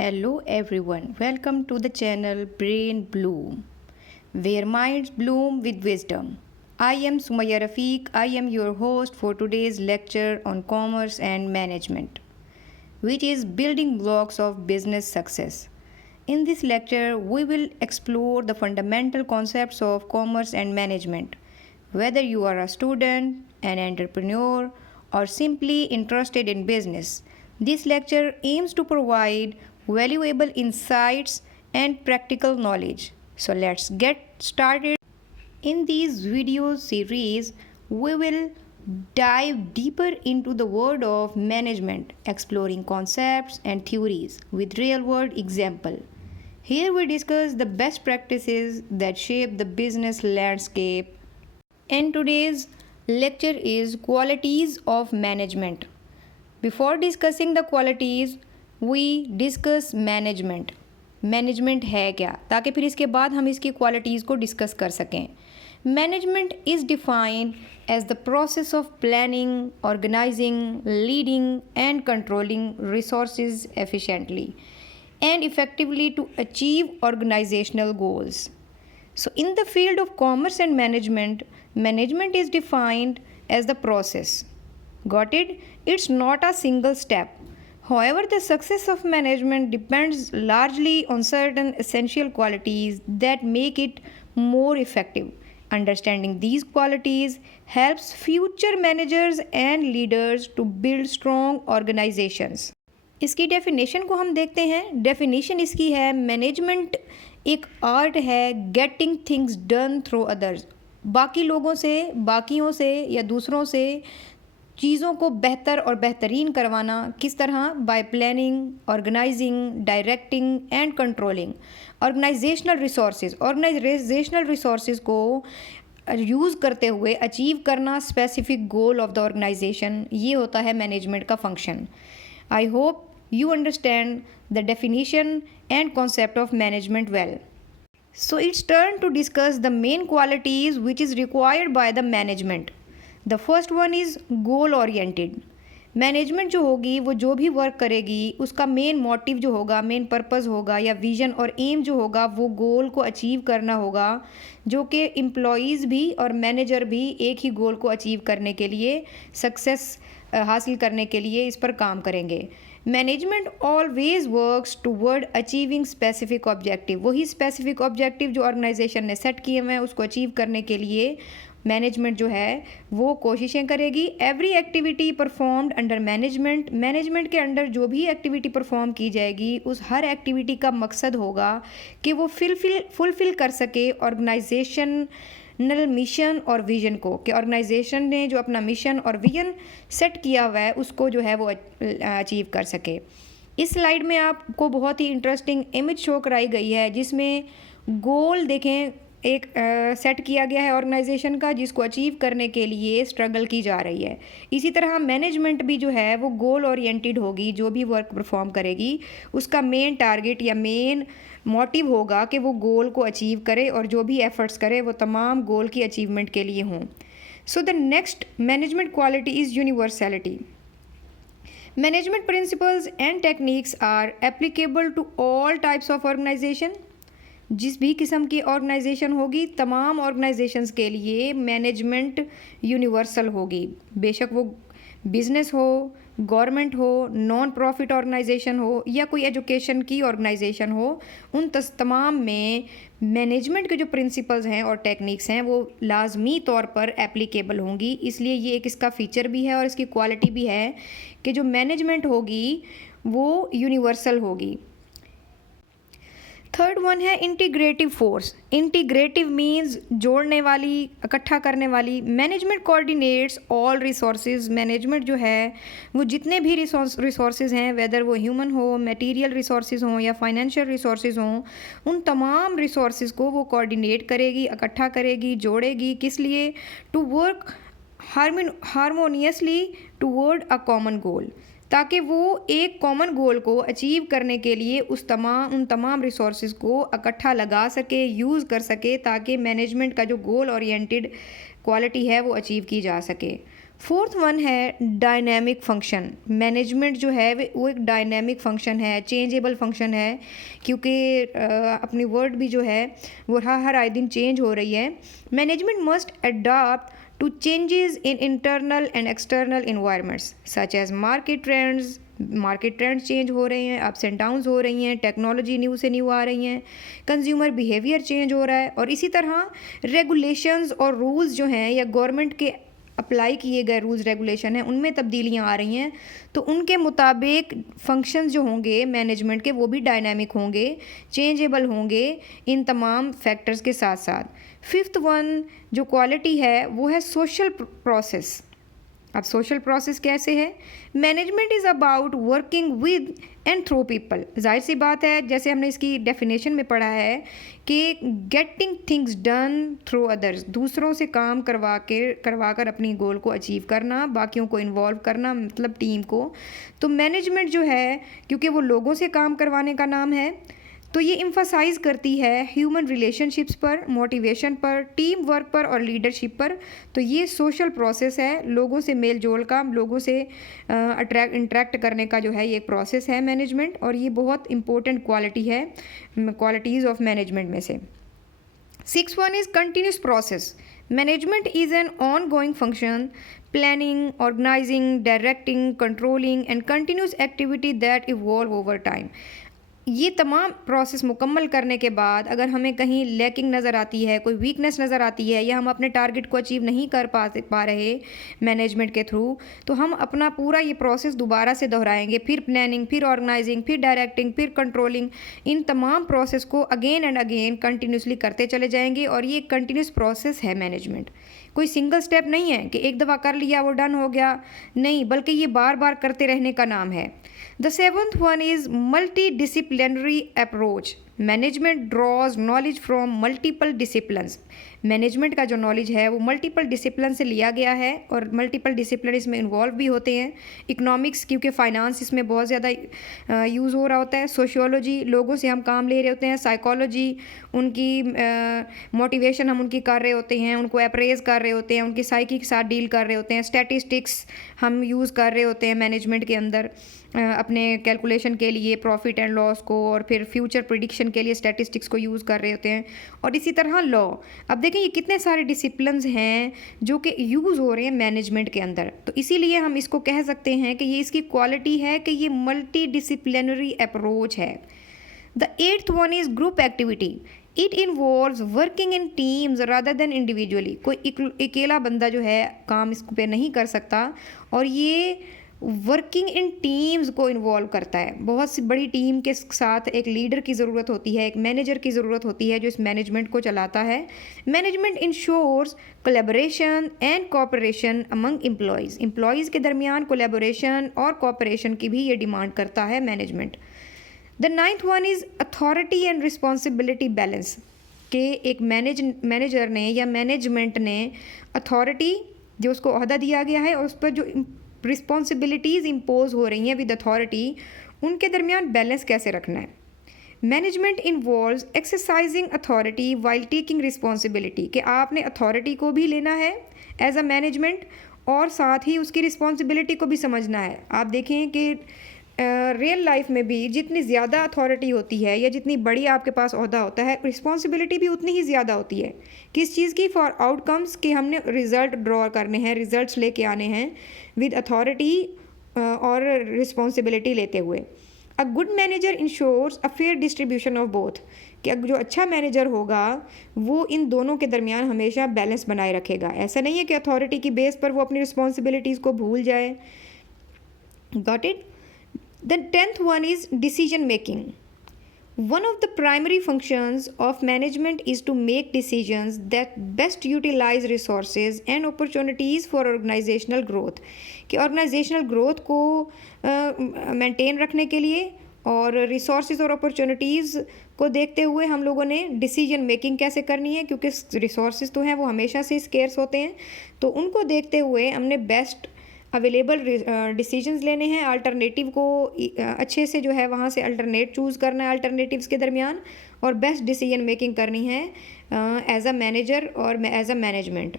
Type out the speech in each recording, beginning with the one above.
Hello everyone, welcome to the channel Brain Bloom, where minds bloom with wisdom. I am Sumaya Rafiq, I am your host for today's lecture on commerce and management, which is building blocks of business success. In this lecture, we will explore the fundamental concepts of commerce and management. Whether you are a student, an entrepreneur, or simply interested in business, this lecture aims to provide valuable insights and practical knowledge. So let's get started. In these video series, we will dive deeper into the world of management, exploring concepts and theories with real-world example. Here we discuss the best practices that shape the business landscape. And today's lecture is qualities of management. Before discussing the qualities, we discuss management. Management है क्या, ताकि फिर इसके बाद हम इसकी qualities को discuss कर सकें. Management is defined as the process of planning, organising, leading and controlling resources efficiently and effectively to achieve organizational goals. So in the field of commerce and management, management is defined as the process. Got it? It's not a single step. However, the success of management depends largely on certain essential qualities that make it more effective. Understanding these qualities helps future managers and leaders to build strong organizations. इसकी definition को हम देखते हैं. Definition इसकी है, management एक art है getting things done through others. बाकी लोगों से, बाकियों से या दूसरों से चीज़ों को बेहतर और बेहतरीन करवाना. किस तरह? By planning, organising, directing and controlling. Organisational resources को यूज़ करते हुए अचीव करना specific goal of the organisation. ये होता है मैनेजमेंट का function. I hope you understand the definition and concept of management well. So it's turn to discuss the main qualities which is required by the management. The first one is goal oriented. Management जो होगी, वो जो भी work करेगी, उसका main motive जो होगा, main purpose होगा या विजन और एम जो होगा, वो गोल को अचीव करना होगा, जो कि एम्प्लॉयज़ भी और मैनेजर भी एक ही गोल को अचीव करने के लिए, सक्सेस हासिल करने के लिए इस पर काम करेंगे. Management always works toward achieving specific objective. वही स्पेसिफिक ऑब्जेक्टिव जो ऑर्गेनाइजेशन ने सेट किए हुए हैं, उसको अचीव करने के लिए मैनेजमेंट जो है वो कोशिशें करेगी. Every activity performed under management के अंडर जो भी एक्टिविटी परफॉर्म की जाएगी, उस हर एक्टिविटी का मकसद होगा कि वो फुलफिल कर सके ऑर्गेनाइजेशनल मिशन और विजन को, कि ऑर्गेनाइजेशन ने जो अपना मिशन और विजन सेट किया हुआ है उसको जो है वो अचीव कर सके. इस स्लाइड में आपको बहुत ही इंटरेस्टिंग इमेज शो कराई गई है, जिसमें गोल देखें एक सेट किया गया है ऑर्गेनाइजेशन का, जिसको अचीव करने के लिए स्ट्रगल की जा रही है. इसी तरह मैनेजमेंट भी जो है वो गोल ओरिएंटेड होगी. जो भी वर्क परफॉर्म करेगी उसका मेन टारगेट या मेन मोटिव होगा कि वो गोल को अचीव करे, और जो भी एफर्ट्स करे वो तमाम गोल की अचीवमेंट के लिए हों. So the next management quality is universality. Management principles and techniques are applicable to all types of organisation. जिस भी किस्म की ऑर्गेनाइजेशन होगी, तमाम ऑर्गेनाइजेशंस के लिए मैनेजमेंट यूनिवर्सल होगी. बेशक वो बिज़नेस हो, गवर्नमेंट हो, नॉन प्रॉफिट ऑर्गेनाइजेशन हो या कोई एजुकेशन की ऑर्गेनाइजेशन हो, उन तमाम में मैनेजमेंट के जो प्रिंसिपल्स हैं और टेक्निक्स हैं वो लाजमी तौर पर एप्लीकेबल होंगी. इसलिए ये एक इसका फ़ीचर भी है और इसकी क्वालिटी भी है कि जो मैनेजमेंट होगी वो यूनिवर्सल होगी. थर्ड वन है इंटीग्रेटिव फोर्स. इंटीग्रेटिव मीन्स जोड़ने वाली, इकट्ठा करने वाली. Management coordinates all resources. Management जो है वो जितने भी रिसोर्सेज हैं, वेदर वो ह्यूमन हो, मटेरियल रिसोर्सेज हों या फाइनेंशियल रिसोर्सेज हों, उन तमाम रिसोर्सेज को वो कोऑर्डिनेट करेगी, इकट्ठा करेगी, जोड़ेगी. किस लिए? To work harmoniously toward a common goal, ताकि वो एक कॉमन गोल को अचीव करने के लिए उन तमाम रिसोर्सेज को इकट्ठा लगा सके, यूज़ कर सके, ताकि मैनेजमेंट का जो गोल ओरिएंटेड क्वालिटी है वो अचीव की जा सके. फोर्थ वन है डायनेमिक फंक्शन। मैनेजमेंट जो है वो एक डायनेमिक फंक्शन है, चेंजेबल फंक्शन है, क्योंकि अपनी वर्ड भी जो है वो हर आए दिन चेंज हो रही है। Management must adopt to changes in internal and external environments such as market trends। Market trends change हो रहे हैं, अप्स एंड डाउन्स हो रही हैं, टेक्नोलॉजी न्यू से न्यू आ रही हैं, कंज्यूमर बिहेवियर चेंज हो रहा है, और इसी तरह रेगुलेशंस और रूल्स जो हैं या गवर्नमेंट के अप्लाई किए गए रूल्स रेगुलेशन हैं उनमें तब्दीलियां आ रही हैं। तो उनके मुताबिक फंक्शंस जो होंगे मैनेजमेंट के वो भी डायनामिक होंगे, चेंजेबल होंगे इन तमाम फैक्टर्स के साथ साथ। फिफ्थ वन जो क्वालिटी है वो है सोशल प्रोसेस। अब सोशल प्रोसेस कैसे है? Management is about working with and through people. जाहिर सी बात है, जैसे हमने इसकी डेफिनेशन में पढ़ा है कि getting things done through others, दूसरों से काम करवाकर अपनी गोल को अचीव करना, बाकियों को इन्वॉल्व करना, मतलब टीम को। तो मैनेजमेंट जो है क्योंकि वो लोगों से काम करवाने का नाम है, तो ये एम्फसाइज करती है ह्यूमन रिलेशनशिप्स पर, मोटिवेशन पर, टीम वर्क पर और लीडरशिप पर। तो ये सोशल प्रोसेस है, लोगों से मेल जोल का, लोगों से इंटरेक्ट करने का जो है ये एक प्रोसेस है मैनेजमेंट, और ये बहुत इंपॉर्टेंट क्वालिटी है क्वालिटीज़ ऑफ मैनेजमेंट में से। Six one is continuous process. Management is an ongoing function, planning, organising, directing, controlling and continuous activity that evolve over time. ये तमाम प्रोसेस मुकम्मल करने के बाद अगर हमें कहीं लैकिंग नज़र आती है, कोई वीकनेस नज़र आती है, या हम अपने टारगेट को अचीव नहीं कर पा रहे मैनेजमेंट के थ्रू, तो हम अपना पूरा ये प्रोसेस दोबारा से दोहराएंगे, फिर प्लानिंग, फिर ऑर्गेनाइजिंग, फिर डायरेक्टिंग, फिर कंट्रोलिंग, इन तमाम प्रोसेस को अगेन एंड अगेन कंटिन्यूसली करते चले जाएंगे। और ये एक कंटिन्यूस प्रोसेस है मैनेजमेंट, कोई सिंगल स्टेप नहीं है कि एक दफ़ा कर लिया वो डन हो गया, नहीं, बल्कि ये बार बार करते रहने का नाम है। The seventh one is multi disciplinary approach. Management draws knowledge from multiple disciplines. Management का जो नॉलेज है वो मल्टीपल डिसिप्लिन से लिया गया है, और मल्टीपल डिसिप्लिन इसमें इन्वॉल्व भी होते हैं। इकोनॉमिक्स, क्योंकि फाइनेंस इसमें बहुत ज़्यादा यूज़ हो रहा होता है। सोशियोलॉजी, लोगों से हम काम ले रहे होते हैं। साइकोलॉजी, उनकी मोटिवेशन हम उनकी कर रहे होते हैं, उनको अप्रेज कर रहे होते हैं, उनकी साइकी के साथ डील कर रहे होते हैं। स्टैटिस्टिक्स हम यूज़ कर रहे होते हैं मैनेजमेंट के अंदर अपने कैलकुलेशन के लिए, प्रॉफिट एंड लॉस को, और फिर फ्यूचर प्रिडिक्शन के लिए स्टैटिस्टिक्स को यूज़ कर रहे होते हैं। और इसी तरह लॉ। अब देखें ये कितने सारे डिसिप्लिन्स हैं जो कि यूज़ हो रहे हैं मैनेजमेंट के अंदर, तो इसीलिए हम इसको कह सकते हैं कि ये इसकी क्वालिटी है कि ये मल्टी डिसिप्लिनरी अप्रोच है। The eighth one is group activity. It involves working in teams rather than individually. कोई अकेला बंदा जो है काम इस पे नहीं कर सकता, और ये वर्किंग इन टीम्स को इन्वॉल्व करता है। बहुत सी बड़ी टीम के साथ एक लीडर की ज़रूरत होती है, एक मैनेजर की ज़रूरत होती है जो इस मैनेजमेंट को चलाता है। Management ensures collaboration and cooperation among employees के दरमियान कोलैबोरेशन और कोऑपरेशन की भी ये डिमांड करता है management. The ninth one is authority and responsibility balance. के एक मैनेजर ने या मैनेजमेंट ने अथॉरिटी जो उसको ओहदा दिया गया है और उस पर जो रिस्पॉन्सिबिलिटीज़ इम्पोज हो रही हैं विद अथॉरिटी, उनके दरमियान बैलेंस कैसे रखना है। Management involves exercising authority while taking responsibility, कि आपने अथॉरिटी को भी लेना है एज अ मैनेजमेंट, और साथ ही उसकी रिस्पॉन्सिबिलिटी को भी समझना है। आप देखें कि रियल लाइफ में भी जितनी ज़्यादा अथॉरिटी होती है या जितनी बड़ी आपके पास ओहदा होता है, रिस्पॉन्सिबिलिटी भी उतनी ही ज़्यादा होती है। किस चीज़ की? फॉर आउटकम्स, कि हमने रिज़ल्ट ड्रॉ करने हैं, रिज़ल्ट्स लेके आने हैं विद अथॉरिटी और रिस्पॉन्सिबिलिटी लेते हुए। A good manager ensures a fair distribution of both, कि जो अच्छा मैनेजर होगा वो इन दोनों के दरमियान हमेशा बैलेंस बनाए रखेगा। ऐसा नहीं है कि अथॉरिटी की बेस पर वो अपनी रिस्पॉन्सिबिलिटीज़ को भूल जाए। Got it? The 10th one is decision making. One of the primary functions of management is to make decisions that best utilize resources and opportunities for organizational growth. कि organizational growth को maintain रखने के लिए और resources और opportunities को देखते हुए हम लोगों ने decision making कैसे करनी है, क्योंकि resources तो हैं वो हमेशा से scarce होते हैं, तो उनको देखते हुए हमने best अवेलेबल डिसीजंस लेने हैं। अल्टरनेटिव को अच्छे से जो है वहाँ से अल्टरनेट चूज़ करना है अल्टरनेटिव्स के दरमियान, और बेस्ट डिसीजन मेकिंग करनी है एज अ मैनेजर और एज अ मैनेजमेंट।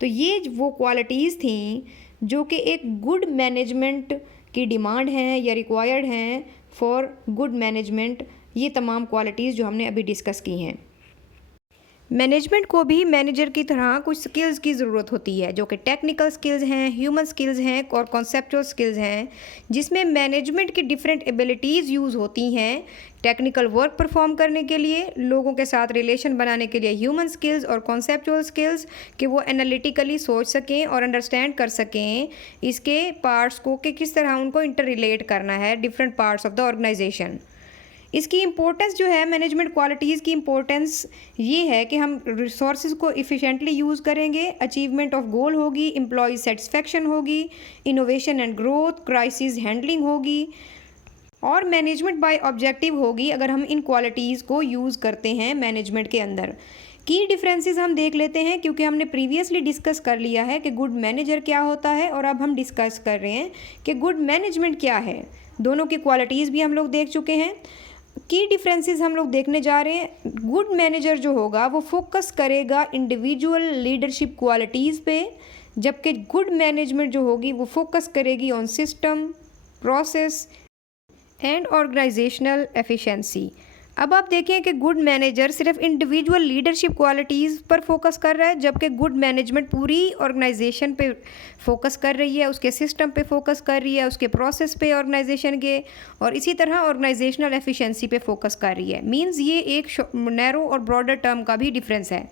तो ये वो क्वालिटीज़ थी जो कि एक गुड मैनेजमेंट की डिमांड हैं या रिक्वायर्ड हैं फॉर गुड मैनेजमेंट। ये तमाम क्वालिटीज़ जो हमने अभी डिस्कस की हैं। मैनेजमेंट को भी मैनेजर की तरह कुछ स्किल्स की ज़रूरत होती है, जो कि टेक्निकल स्किल्स हैं, ह्यूमन स्किल्स हैं और कॉन्सेप्चुअल स्किल्स हैं, जिसमें मैनेजमेंट की डिफरेंट एबिलिटीज़ यूज़ होती हैं। टेक्निकल वर्क परफॉर्म करने के लिए, लोगों के साथ रिलेशन बनाने के लिए ह्यूमन स्किल्स और कॉन्सेप्चुअल स्किल्स कि वो एनालिटिकली सोच सकें और अंडरस्टैंड कर सकें इसके पार्ट्स को कि किस तरह उनको इंटर रिलेट करना है different parts of the organisation. इसकी इम्पोर्टेंस जो है, मैनेजमेंट क्वालिटीज़ की इम्पोर्टेंस ये है कि हम रिसोर्सेज को इफ़िशेंटली यूज़ करेंगे, अचीवमेंट ऑफ गोल होगी, एम्प्लॉय सेटिस्फेक्शन होगी, innovation and growth, crisis handling होगी और मैनेजमेंट बाय ऑब्जेक्टिव होगी अगर हम इन क्वालिटीज़ को यूज़ करते हैं मैनेजमेंट के अंदर। की डिफरेंसेस हम देख लेते हैं, क्योंकि हमने प्रीवियसली डिस्कस कर लिया है कि गुड मैनेजर क्या होता है और अब हम डिस्कस कर रहे हैं कि गुड मैनेजमेंट क्या है। दोनों की क्वालिटीज़ भी हम लोग देख चुके हैं। की डिफरेंसेस हम लोग देखने जा रहे हैं। गुड मैनेजर जो होगा वो फोकस करेगा इंडिविजुअल लीडरशिप क्वालिटीज़ पे, जबकि गुड मैनेजमेंट जो होगी वो फोकस करेगी on system, process and organisational efficiency. अब आप देखें कि गुड मैनेजर सिर्फ इंडिविजुअल लीडरशिप क्वालिटीज़ पर फोकस कर रहा है, जबकि गुड मैनेजमेंट पूरी ऑर्गेनाइजेशन पे फोकस कर रही है, उसके सिस्टम पे फोकस कर रही है, उसके प्रोसेस पे ऑर्गेनाइजेशन के, और इसी तरह ऑर्गेनाइजेशनल एफिशिएंसी पे फोकस कर रही है। मींस ये एक नैरो और ब्रॉडर टर्म का भी डिफरेंस है।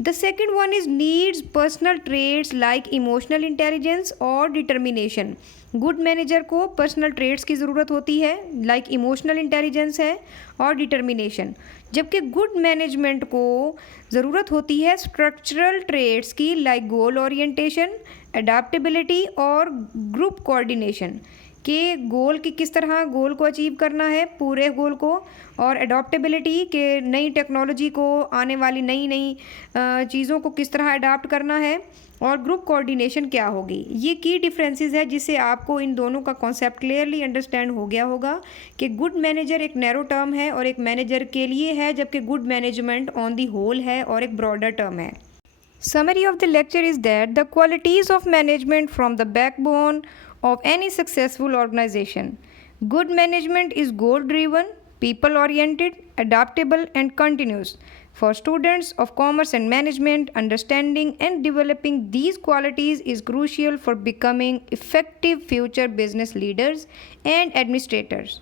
The second one is needs personal traits like emotional intelligence और determination। गुड मैनेजर को पर्सनल ट्रेड्स की ज़रूरत होती है, लाइक इमोशनल इंटेलिजेंस है और डिटर्मिनेशन, जबकि गुड मैनेजमेंट को ज़रूरत होती है स्ट्रक्चरल ट्रेड्स की, लाइक गोल ओरिएंटेशन, अडेप्टेबिलिटी और ग्रुप कोऑर्डिनेशन के गोल की किस तरह गोल को अचीव करना है, पूरे गोल को, और अडॉप्टेबिलिटी के नई टेक्नोलॉजी को, आने वाली नई नई चीज़ों को किस तरह अडाप्ट करना है, और ग्रुप कोऑर्डिनेशन क्या होगी। ये की डिफरेंसेस है जिससे आपको इन दोनों का कॉन्सेप्ट क्लियरली अंडरस्टैंड हो गया होगा कि गुड मैनेजर एक नैरो टर्म है और एक मैनेजर के लिए है, जबकि good management on the whole है और एक ब्रॉडर टर्म है। Summary of the lecture is that the qualities of management form the backbone of any successful organization. Good management is goal-driven, people-oriented, adaptable, and continuous. For students of commerce and management, understanding and developing these qualities is crucial for becoming effective future business leaders and administrators.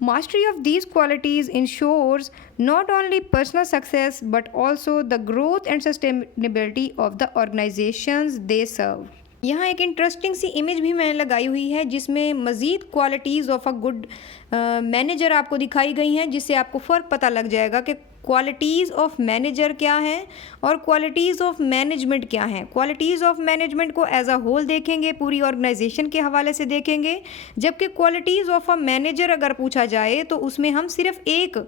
Mastery of these qualities ensures not only personal success but also the growth and sustainability of the organizations they serve. यहाँ एक interesting सी image भी मैंने लगाई हुई है जिसमें मज़ीद qualities of a good manager आपको दिखाई गई हैं, जिससे आपको फ़र्क पता लग जाएगा कि क्वालिटीज़ ऑफ मैनेजर क्या हैं और क्वालिटीज़ ऑफ मैनेजमेंट क्या हैं। क्वालिटीज़ ऑफ मैनेजमेंट को एज अ होल देखेंगे, पूरी ऑर्गेनाइजेशन के हवाले से देखेंगे, जबकि क्वालिटीज़ ऑफ अ मैनेजर अगर पूछा जाए तो उसमें हम सिर्फ एक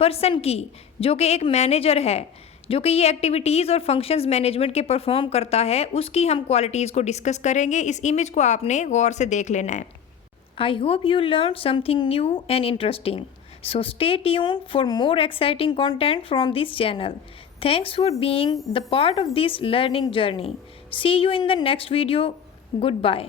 पर्सन की, जो कि एक मैनेजर है, जो कि ये एक्टिविटीज़ और फंक्शंस मैनेजमेंट के परफॉर्म करता है, उसकी हम क्वालिटीज़ को डिस्कस करेंगे। इस इमेज को आपने गौर से देख लेना है। I hope you learn something new and interesting. So stay tuned for more exciting content from this channel. Thanks for being the part of this learning journey. See you in the next video. Goodbye.